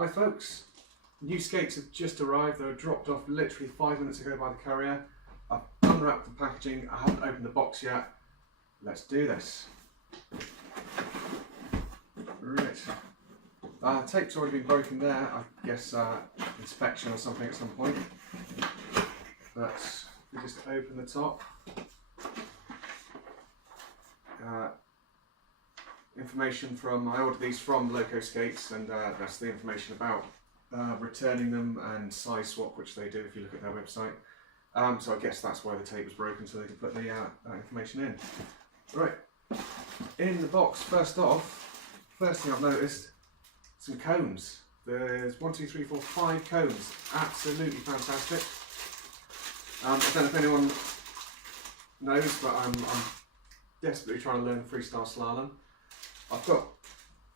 Hi folks, new skates have just arrived. They were dropped off literally 5 minutes ago by the courier. I've unwrapped the packaging, I haven't opened the box yet. Let's do this. Right. Tape's already been broken there, I guess inspection or something at some point. But we just open the top. Information from, I ordered these from Locoskates, and that's the information about returning them and size swap, which they do if you look at their website. So I guess that's why the tape was broken, so they could put the information in. Right, in the box, first thing I've noticed, some cones. There's 1, 2, 3, 4, 5 cones. Absolutely fantastic. I don't know if anyone knows, but I'm desperately trying to learn freestyle slalom. I've got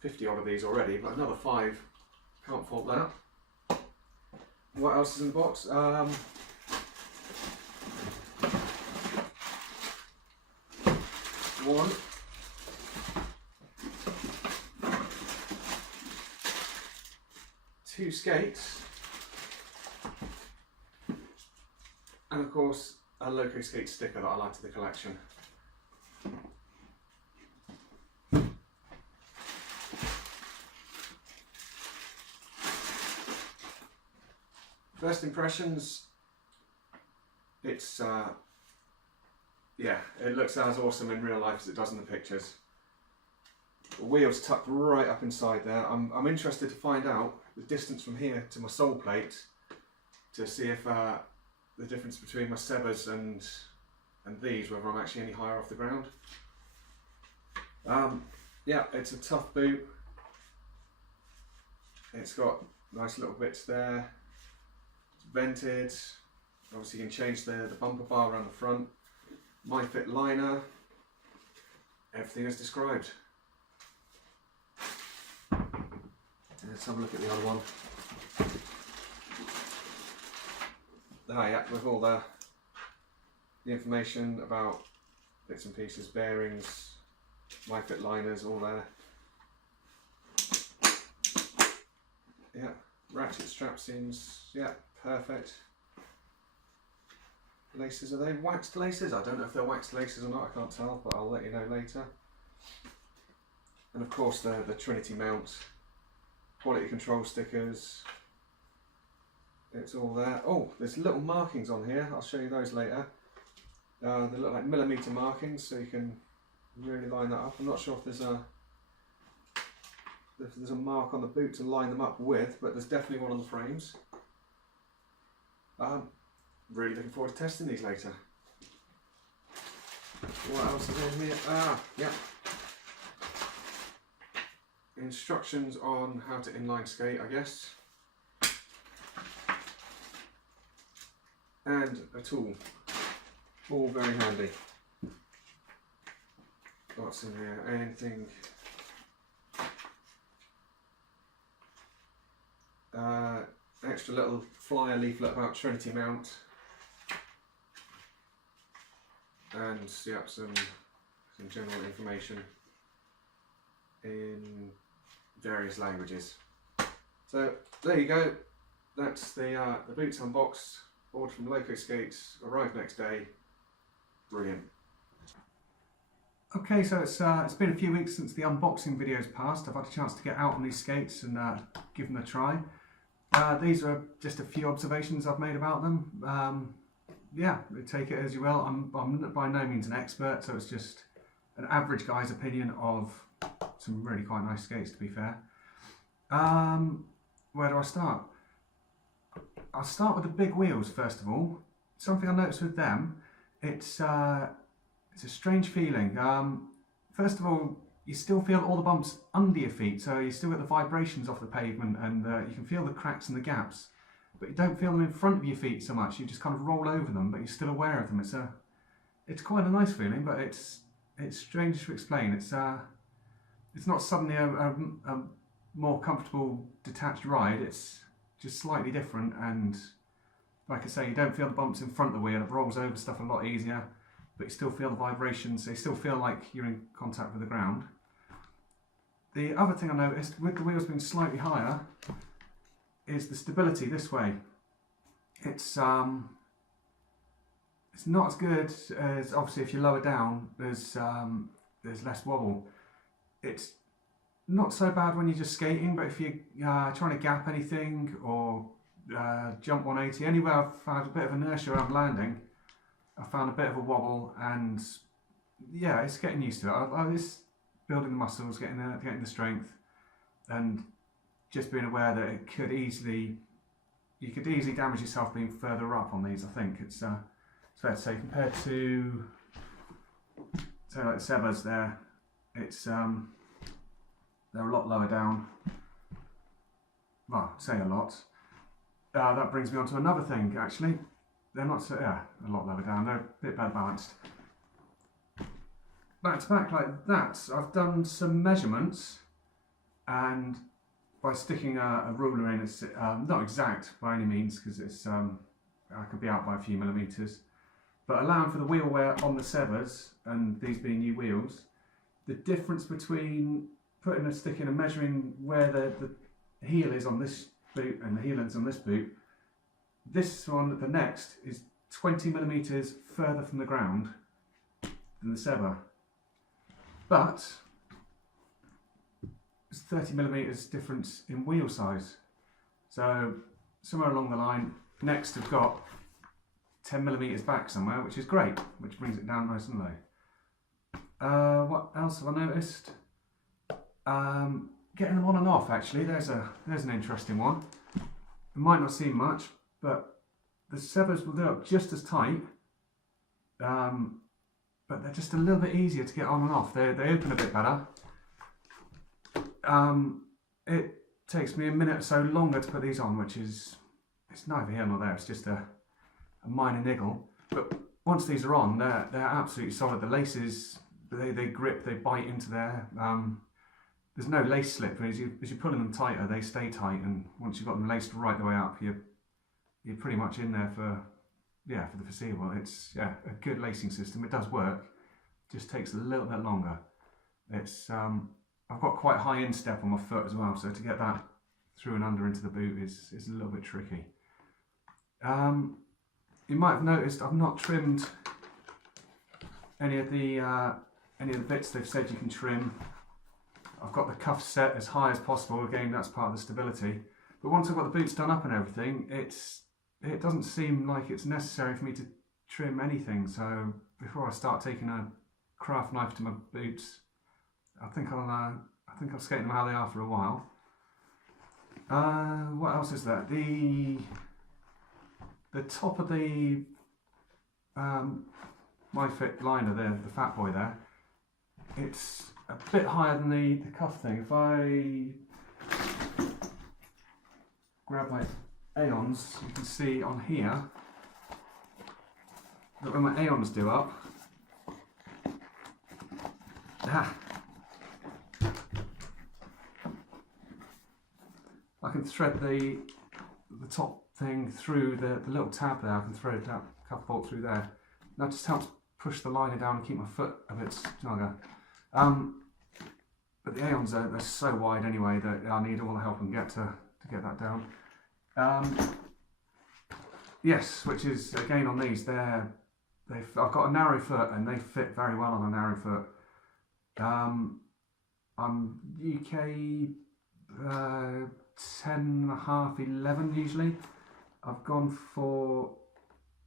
50 odd of these already, but another 5, can't fault that. What else is in the box? One. 2 skates. And of course, a Locoskates sticker that I like to the collection. First impressions, it's yeah, it looks as awesome in real life as it does in the pictures. The wheel's tucked right up inside there. I'm interested to find out the distance from here to my sole plate to see if the difference between my Sebas and these, whether I'm actually any higher off the ground. Yeah, it's a tough boot. It's got nice little bits there. Vented, obviously you can change the bumper bar around the front, my fit liner, everything is described. Let's have a look at the other one. Yeah, with all the information about bits and pieces, bearings, my fit liners, all there. Yeah, ratchet strap seams, yeah. Perfect. Laces, are they waxed laces? I don't know if they're waxed laces or not, I can't tell, but I'll let you know later. And of course the Trinity mount, quality control stickers, it's all there. Oh, there's little markings on here, I'll show you those later. They look like millimetre markings, so you can really line that up. I'm not sure if there's a mark on the boot to line them up with, but there's definitely one on the frames. Really looking forward to testing these later. What else is in here? Yeah. Instructions on how to inline skate, I guess. And a tool. All very handy. What's in here? Anything? Extra little flyer leaflet about Trinity mount, and yeah, some general information in various languages. So there you go. That's the boots unboxed, ordered from Locoskates, arrived next day. Brilliant. Okay, so it's been a few weeks since the unboxing videos passed. I've had a chance to get out on these skates and give them a try. These are just a few observations I've made about them. Yeah, take it as you will. I'm by no means an expert, so it's just an average guy's opinion of some really quite nice skates, to be fair. Where do I start? I'll start with the big wheels first of all. Something I noticed with them, it's a strange feeling. First of all, you still feel all the bumps under your feet, so you still get the vibrations off the pavement, and you can feel the cracks and the gaps, but you don't feel them in front of your feet so much. You just kind of roll over them, but you're still aware of them. It's quite a nice feeling, but it's strange to explain. It's not suddenly a more comfortable detached ride. It's just slightly different, and like I say, you don't feel the bumps in front of the wheel. It rolls over stuff a lot easier, but you still feel the vibrations, so you still feel like you're in contact with the ground. The other thing I noticed, with the wheels being slightly higher, is the stability this way. It's not as good as, obviously, if you're lower down, there's less wobble. It's not so bad when you're just skating, but if you're trying to gap anything or jump 180, anywhere I've found a bit of inertia around landing, I found a bit of a wobble, and yeah, it's getting used to it. I was building the muscles, getting the strength, and just being aware that you could easily damage yourself being further up on these. I think it's fair to say, compared to say like the Sebas there, it's they're a lot lower down. Well, say a lot. That brings me on to another thing, actually. They're not so, a lot lower down. They're a bit better balanced. Back to back like that, I've done some measurements, and by sticking a ruler in, it's not exact by any means, because it's I could be out by a few millimetres, but allowing for the wheel wear on the Sebas, and these being new wheels, the difference between putting a stick in and measuring where the heel is on this boot and the heel is on this boot, this one, the Next, is 20 millimetres further from the ground than the Seba. But it's 30 millimetres difference in wheel size. So somewhere along the line, Next have got 10 millimetres back somewhere, which is great, which brings it down nice and low. What else have I noticed? Getting them on and off, actually, there's an interesting one. It might not seem much, but the Sebas will do it just as tight, but they're just a little bit easier to get on and off. They open a bit better. It takes me a minute or so longer to put these on, which is, it's neither here nor there, it's just a minor niggle. But once these are on, they're absolutely solid. The laces, they grip, they bite into there. There's no lace slip. As you're pulling them tighter, they stay tight, and once you've got them laced right the way up, you're pretty much in there for the foreseeable. It's a good lacing system. It does work, just takes a little bit longer. It's I've got quite high instep on my foot as well, so to get that through and under into the boot is a little bit tricky. You might have noticed I've not trimmed any of the bits they've said you can trim. I've got the cuffs set as high as possible. Again, that's part of the stability. But once I've got the boots done up and everything, it doesn't seem like it's necessary for me to trim anything. So before I start taking a craft knife to my boots, I think I'll skate them how they are for a while. What else is there? The top of the MyFit liner there, the Fat Boy there, it's a bit higher than the cuff thing. If I grab my Aeons, you can see on here that when my Aeons do up, I can thread the top thing through the little tab there. I can thread that cuff bolt through there. That just helps push the liner down and keep my foot a bit snugger. But the Aeons they're so wide anyway that I need all the help I can get to get that down. Yes, which is again on these, I've got a narrow foot and they fit very well on a narrow foot. I'm UK 10.5, 11 usually. I've gone for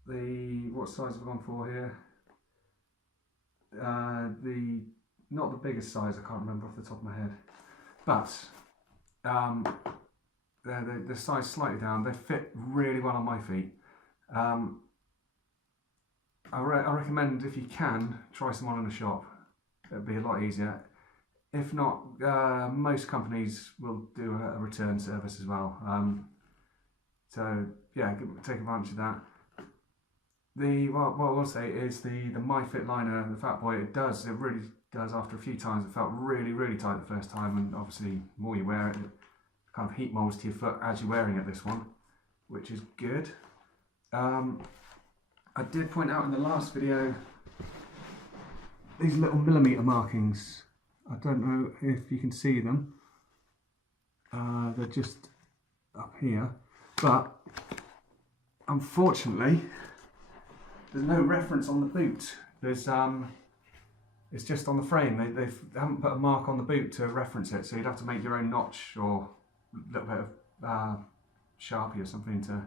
what size have I gone for here? Not the biggest size, I can't remember off the top of my head, but the size slightly down. They fit really well on my feet. I recommend, if you can, try some on in a shop. It'd be a lot easier. If not, most companies will do a return service as well. So yeah, take advantage of that. What I will say is the MyFit liner, the Fat Boy, it really does. After a few times, it felt really, really tight the first time, and obviously the more you wear it, it kind of heat molds to your foot as you're wearing it, this one, which is good. I did point out in the last video these little millimetre markings. I don't know if you can see them. They're just up here, but unfortunately there's no reference on the boot. There's it's just on the frame. They haven't put a mark on the boot to reference it, so you'd have to make your own notch or a little bit of Sharpie or something to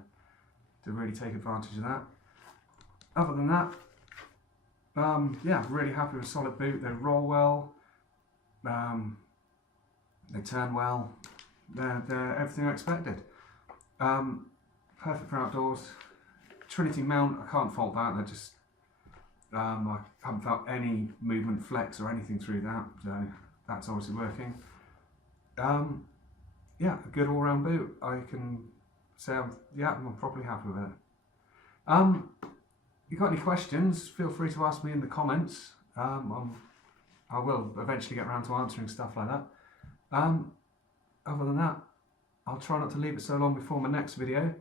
really take advantage of that. Other than that, yeah, really happy with solid boot. They roll well, they turn well, they're everything I expected. Perfect for outdoors. Trinity mount, I can't fault that. They're just, I haven't felt any movement, flex or anything through that, so that's obviously working. Yeah, a good all-round boot. I can say I'm properly happy with it. If you've got any questions, feel free to ask me in the comments. I will eventually get around to answering stuff like that. Other than that, I'll try not to leave it so long before my next video.